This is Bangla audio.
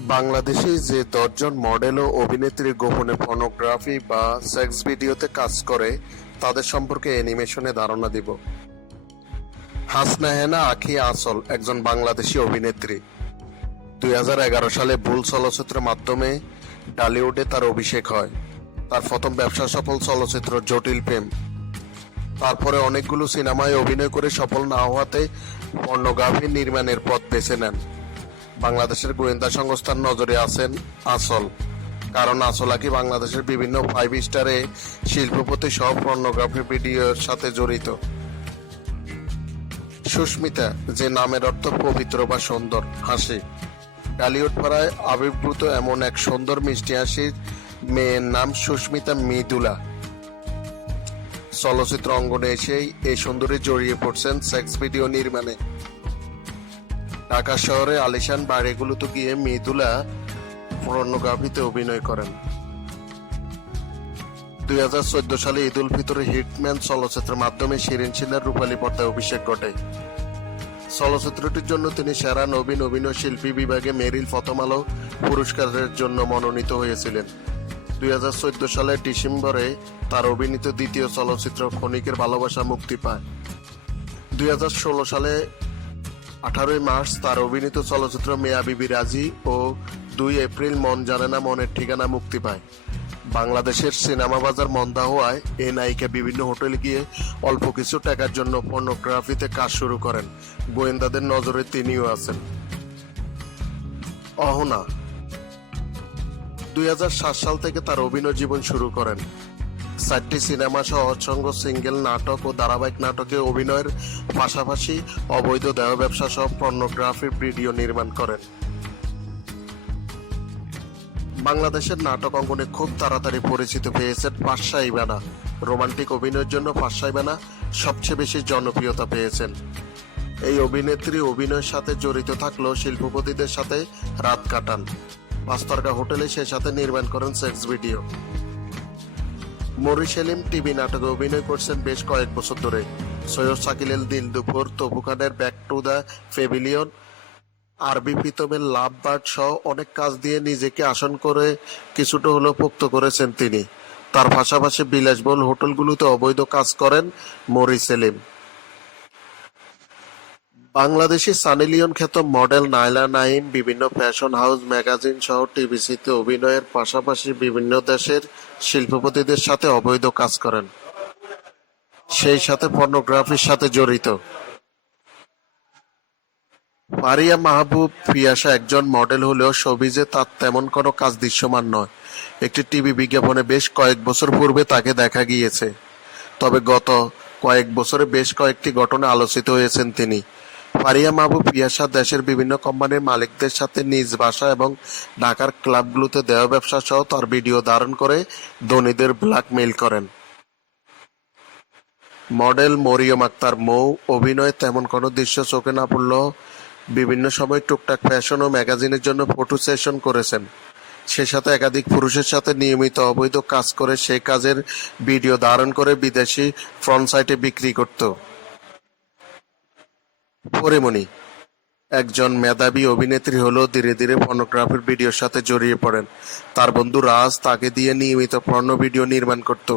বাংলাদেশে যে দশজন মডেল ও অভিনেত্রী গোপনে পর্নোগ্রাফি বা সেক্স ভিডিওতে কাজ করে, তাদের সম্পর্কে অ্যানিমেশনে ধারণা দিব। হাসনা হেনা, আখি আসল, একজন বাংলাদেশি অভিনেত্রী। দুই হাজার এগারো সালে ভুল চলচ্চিত্রের মাধ্যমে টলিউডে তার অভিষেক হয়। তার প্রথম ব্যবসা সফল চলচ্চিত্র জটিল প্রেম। তারপরে অনেকগুলো সিনেমায় অভিনয় করে সফল না হওয়াতে পর্নোগ্রাফি নির্মাণের পথ বেছে নেন। বাংলাদেশের গোয়েন্দা সংস্থার নজরে আছেন আসল। কারণ আসলাকি বাংলাদেশের বিভিন্ন ফাইভ স্টারে শিল্পপতি সহ পর্নোগ্রাফি ভিডিওর সাথে জড়িত। সুস্মিতা, যে নামের অর্থ পবিত্র বা সুন্দর, হাসি। টালিউড পাড়ায় আবির্ভূত এমন এক সুন্দর মিষ্টি হাসির মেয়ের নাম সুস্মিতা মৃদুলা। চলচ্চিত্র অঙ্গনে এসেই এই সুন্দরী জড়িয়ে পড়ছেন সেক্স ভিডিও নির্মাণে। ঢাকা শহরে আলিশান বাড়িগুলোতে গিয়ে মৃদুলা পর্নোগ্রাফিতে অভিনয় করেন। দুই হাজার চোদ্দ সালে ঈদ উল ফিতরে হিটম্যান চলচ্চিত্রের মাধ্যমে শিরিন সিনহার রূপালী পর্দায় অভিষেক ঘটে। চলচ্চিত্রটির জন্য তিনি সেরা নবীন অভিনয় শিল্পী বিভাগে মেরিল প্রথম আলো পুরস্কারের জন্য মনোনীত হয়েছিলেন। দুই হাজার চোদ্দ সালের ডিসেম্বরে তার অভিনীত দ্বিতীয় চলচ্চিত্র ক্ষণিকের ভালোবাসা মুক্তি পায়। দুই হাজার ষোলো সালে আঠারোই মার্চ তার অভিনীত চলচ্চিত্র মেয়া বিবি রাজি ও দুই এপ্রিল মন জানে না মনের ঠিকানা মুক্তি পায়। বাংলাদেশের সিনেমা বাজার মন্দা হওয়ায় এ নায়িকা বিভিন্ন হোটেলে গিয়ে অল্প কিছু টাকার জন্য পর্নোগ্রাফিতে কাজ শুরু করেন। গোয়েন্দাদের নজরে তিনিও আছেন। অহনা। দুই হাজার সাত সাল থেকে তার অভিনয় জীবন শুরু করেন। চারটি সিনেমা সহ অসংখ্য সিঙ্গেল নাটক ও ধারাবাহিক নাটকে অভিনয়ের পাশাপাশি অবৈধ দেহ ব্যবসা সহ পর্নোগ্রাফির ভিডিও নির্মাণ করেন। বাংলাদেশের নাটক অঙ্গনে খুব তাড়াতাড়ি পরিচিত পেয়েছেন পাশাই বানা। রোমান্টিক অভিনয়ের জন্য পাশাই বানা সবচেয়ে বেশি জনপ্রিয়তা পেয়েছেন। এই অভিনেত্রী অভিনয়ের সাথে জড়িত থাকলেও শিল্পপতিদের সাথে রাত কাটান। পাঁচতারকা হোটেলে সে সাথে নির্মাণ করেন সেক্স ভিডিও। মরি সেলিম টিভি নাটকে অভিনয় করছেন বেশ কয়েক বছর ধরে। সৈয়দ শাকিলের দিন দুপুর, তবু খানের ব্যাক টু দ্য ফেভিলিয়ন আরবি প্রীতমের লাভ বার্ড সহ অনেক কাজ দিয়ে নিজেকে আসন করে কিছুটা হলেও পোক্ত করেছেন তিনি। তার পাশাপাশি বিলাসবহুল হোটেলগুলোতে অবৈধ কাজ করেন মরি সেলিম বাংলাদেশি সানি লিওন খ্যাত মডেল নাইলা নাইম বিভিন্ন ফ্যাশন হাউস ম্যাগাজিন সহ টিভিসিতে অভিনয়ের পাশাপাশি বিভিন্ন দেশের শিল্পপতিদের সাথে অবৈধ কাজ করেন। সেই সাথে পর্নোগ্রাফির সাথে জড়িত। ফারিয়া মাহবুব পিয়াসা একজন মডেল হলেও শোবিজে তার তেমন কোনো কাজ দৃশ্যমান নয়। একটি টিভি বিজ্ঞাপনে বেশ কয়েক বছর পূর্বে তাকে দেখা গিয়েছে। তবে গত কয়েক বছরে বেশ কয়েকটি ঘটনা আলোচিত হয়েছেন তিনি। ফারিয়া মাহবুব পিয়াসা দেশের বিভিন্ন কোম্পানির মালিকদের সাথে নিজ বাসা এবং ঢাকার ক্লাবগুলোতে দেহ ব্যবসা সহ তার ভিডিও ধারণ করে ধনীদের ব্ল্যাকমেইল করেন। মডেল মরিয়ম আক্তার মৌ, অভিনয়ে তেমন কোনো দৃশ্য চোখে না পড়লেও বিভিন্ন সময় টুকটাক ফ্যাশন ও ম্যাগাজিনের জন্য ফটো সেশন করেছেন। সে সাথে একাধিক পুরুষের সাথে নিয়মিত অবৈধ কাজ করে সেই কাজের ভিডিও ধারণ করে বিদেশি ফ্রন্ট সাইটে বিক্রি করত। পরিমণি। একজন মেধাবী অভিনেত্রী হলেও ধীরে ধীরে পর্নোগ্রাফির ভিডিওর সাথে জড়িয়ে পড়েন। তার বন্ধু রাজ তাকে দিয়ে নিয়মিত পর্ণ ভিডিও নির্মাণ করত।